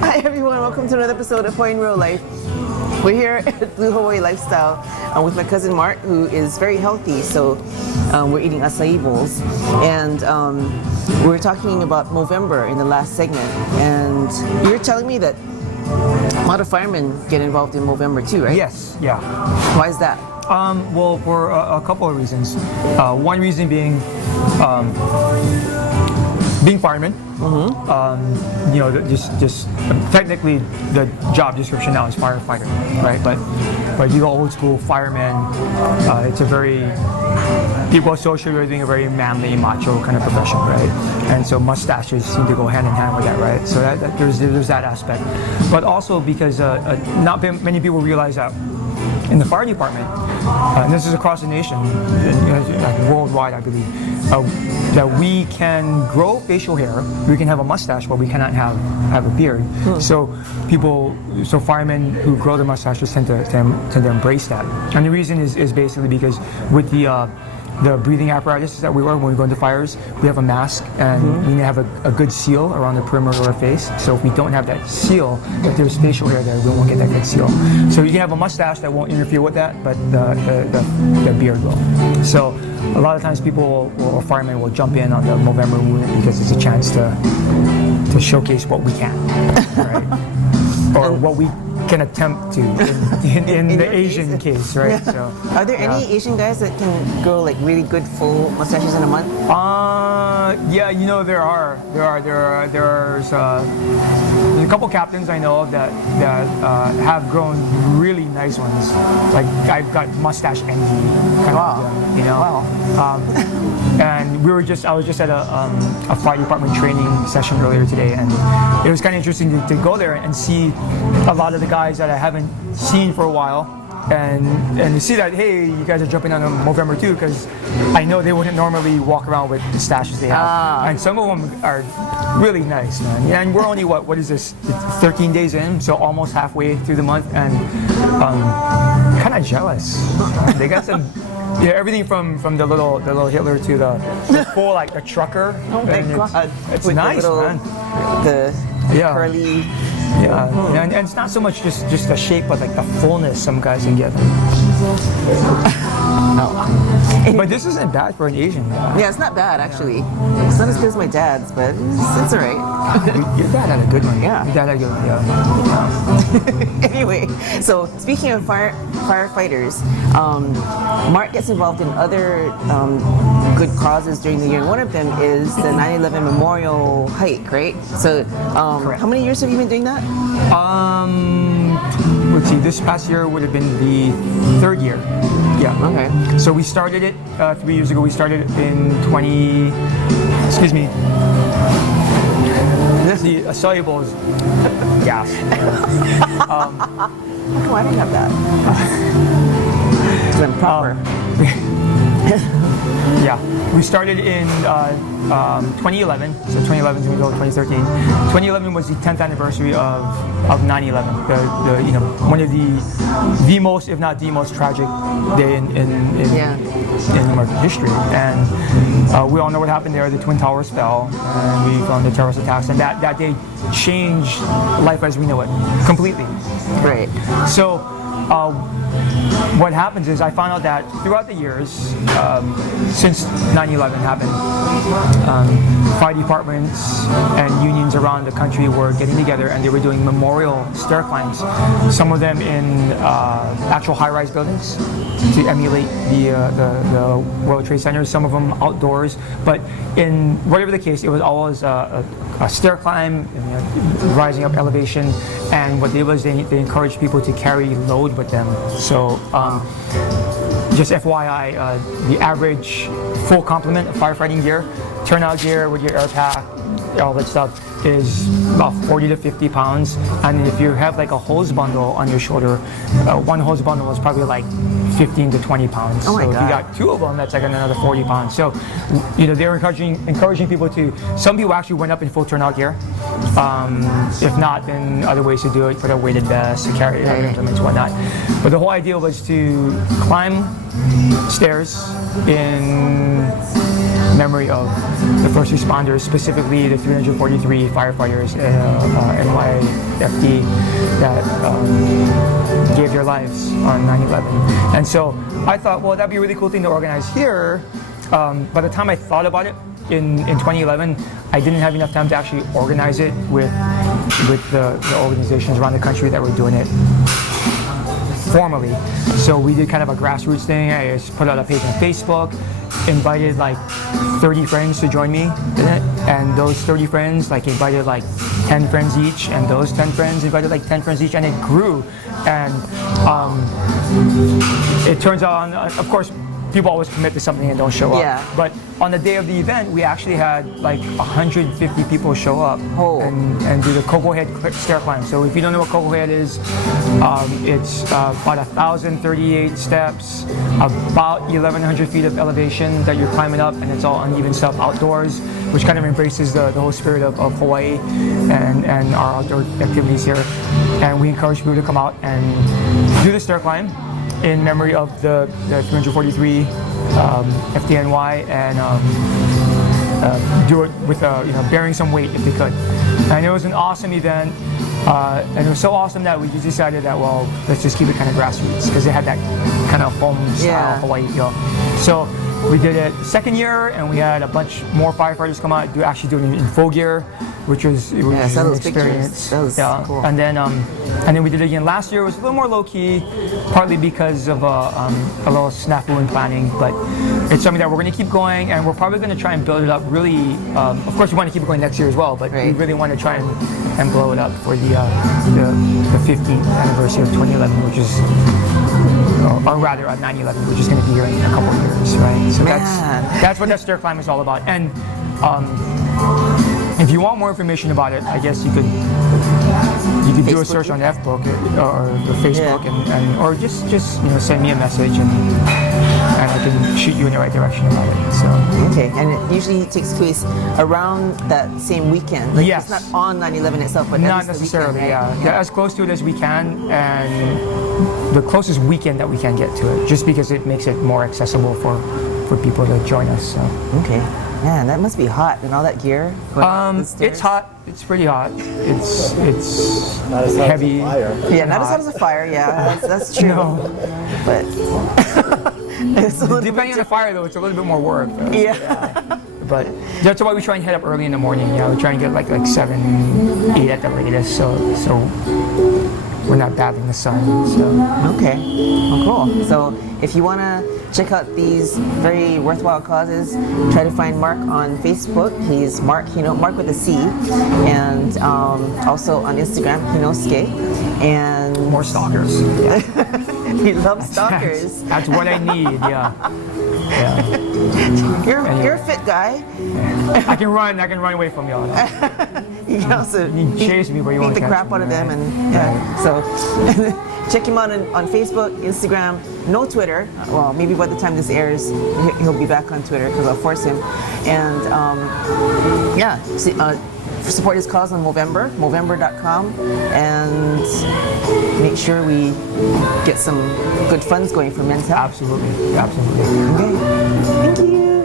Hi everyone, welcome to another episode of Hawaii in Real Life. We're here at Blue Hawaii Lifestyle with my cousin Marc, who is very healthy. So we're eating acai bowls, and we were talking about Movember in the last segment. And you were telling me that a lot of firemen get involved in Movember too, right? Yes, yeah. Why is that? Well, for a couple of reasons. One reason being firemen. Mm-hmm. Just technically the job description now is firefighter, right? But you go old school fireman. It's a very people associate with doing a very manly, macho kind of profession, right? And so mustaches seem to go hand in hand with that, right? So there's that aspect, but also because not many people realize that in the fire department, and this is across the nation, like worldwide, I believe, that we can grow facial hair, we can have a mustache, but we cannot have a beard. So firemen who grow their mustaches tend to embrace that. And the reason is basically because with the breathing apparatus that we wear when we go into fires, we have a mask, and we need to have a good seal around the perimeter of our face. So if we don't have that seal, if there's facial hair there, we won't get that good seal. So you can have a mustache that won't interfere with that, but the beard will. So a lot of times people or firemen will jump in on the Movember movement because it's a chance to showcase what we can, right? Or what we can attempt to in the Asian case, right? Yeah. So, are there any Asian guys that can grow like really good full mustaches in a month? Yeah, there are. There's a couple captains I know of that have grown really nice ones. Like I've got mustache envy. Wow. Wow. And I was just at a fire department training session earlier today, and it was kind of interesting to go there and see a lot of the guys that I haven't seen for a while, and to see that, hey, you guys are jumping on Movember too, because I know they wouldn't normally walk around with the stashes they have, and some of them are really nice, man. And we're only what is this, 13 days in, so almost halfway through the month, and kind of jealous. They got some. Yeah, everything from the little Hitler to the full, like the trucker. Oh my God! It's nice, man. The curly. Yeah, and it's not so much just the shape, but like the fullness some guys can get. But this isn't bad for an Asian guy. Yeah, it's not bad actually. It's not as good as my dad's, but it's alright. Your dad had a good one. Yeah. Your dad had a good one. Yeah. Anyway, so speaking of firefighters, Marc gets involved in other good causes during the year. One of them is the 9/11 Memorial Hike, right? So, how many years have you been doing that? Let's see, this past year would have been the third year. Yeah. Okay. So we started it 3 years ago. We started it in the acai bowls. Gas. How come I don't have that? Because I'm proper. Yeah, we started in 2011, so 2011 is going to go 2013. 2011 was the 10th anniversary of 9/11, one of the most, if not the most tragic day in American history. And we all know what happened there. The Twin Towers fell, and we found the terrorist attacks, and that day changed life as we know it completely. Right. So. What happens is I found out that throughout the years, since 9/11 happened, fire departments and unions around the country were getting together, and they were doing memorial stair climbs, some of them in actual high-rise buildings to emulate the World Trade Center, some of them outdoors, but in whatever the case, it was always a stair climb, rising up elevation, and what they did was they encouraged people to carry load with them. So just FYI, the average full complement of firefighting gear, turnout gear with your air pack, all that stuff, is about 40 to 50 pounds. And if you have like a hose bundle on your shoulder, one hose bundle is probably like 15 to 20 pounds. Oh my so God. if you got two of them, that's like another 40 pounds. So, they're encouraging people to, some people actually went up in full turnout gear. If not, then other ways to do it, put a weighted vest, to carry implements, whatnot. But the whole idea was to climb stairs in memory of the first responders, specifically the 343 firefighters NYFD that gave their lives on 9/11. And so I thought, well, that'd be a really cool thing to organize here. By the time I thought about it in 2011, I didn't have enough time to actually organize it with the organizations around the country that were doing it formally. So we did kind of a grassroots thing. I just put out a page on Facebook, invited like 30 friends to join me in it, and those 30 friends like invited like 10 friends each, and those 10 friends invited like 10 friends each, and it grew. And it turns out, of course, people always commit to something and don't show up. Yeah. But on the day of the event, we actually had like 150 people show up and do the Cocoa Head stair climb. So if you don't know what Cocoa Head is, it's about 1,038 steps, about 1,100 feet of elevation that you're climbing up, and it's all uneven stuff outdoors, which kind of embraces the whole spirit of Hawaii and our outdoor activities here. And we encourage people to come out and do the stair climb in memory of the 343 FDNY, and do it with bearing some weight if they could. And it was an awesome event, and it was so awesome that we just decided that, well, let's just keep it kind of grassroots, because it had that kind of home style Hawaii feel. So we did it second year, and we had a bunch more firefighters come out, actually do it in full gear, which was an experience. That was cool. And then we did it again last year. It was a little more low key, partly because of a little snafu in planning, but it's something that we're going to keep going, and we're probably going to try and build it up really. Of course, we want to keep it going next year as well, but we really want to try and blow it up for the 15th anniversary of 2011, which is, or rather 9/11, which is going to be here in a couple of years, right? So that's what that stair climb is all about. And if you want more information about it, I guess you could do a search on Facebook or Facebook, or just send me a message, and I can shoot you in the right direction about it. So okay, and it usually takes place around that same weekend. Like, yes, it's not on 9/11 itself, but not necessarily. Weekend, right? Yeah, as close to it as we can, and the closest weekend that we can get to it, just because it makes it more accessible for people to join us. So. Okay. Man, that must be hot and all that gear. It's hot. It's pretty hot. It's not as heavy. Hot as a fire. Yeah, not as hot as a fire. Yeah, that's true. No. But it's a depending on the fire, though, it's a little bit more work. Yeah. But that's why we try and head up early in the morning. Yeah, we try and get like 7, 8 at the latest. So we're not battling the sun. So. Okay. Well, cool. So if you want to check out these very worthwhile causes, try to find Marc on Facebook. He's Marc Hino, Marc with a C, and also on Instagram, Hinosuke. And more stalkers. Yeah. He loves stalkers. That's what I need. Yeah. You're a fit guy. Yeah. I can run away from y'all. You can also chase me, but you won't beat the catch crap me, out of them, right? and so check him out on Facebook, Instagram, no Twitter. Well, maybe by the time this airs, he'll be back on Twitter because I'll force him. And support his cause on Movember, Movember.com, and make sure we get some good funds going for men's health. Absolutely. Okay. Thank you.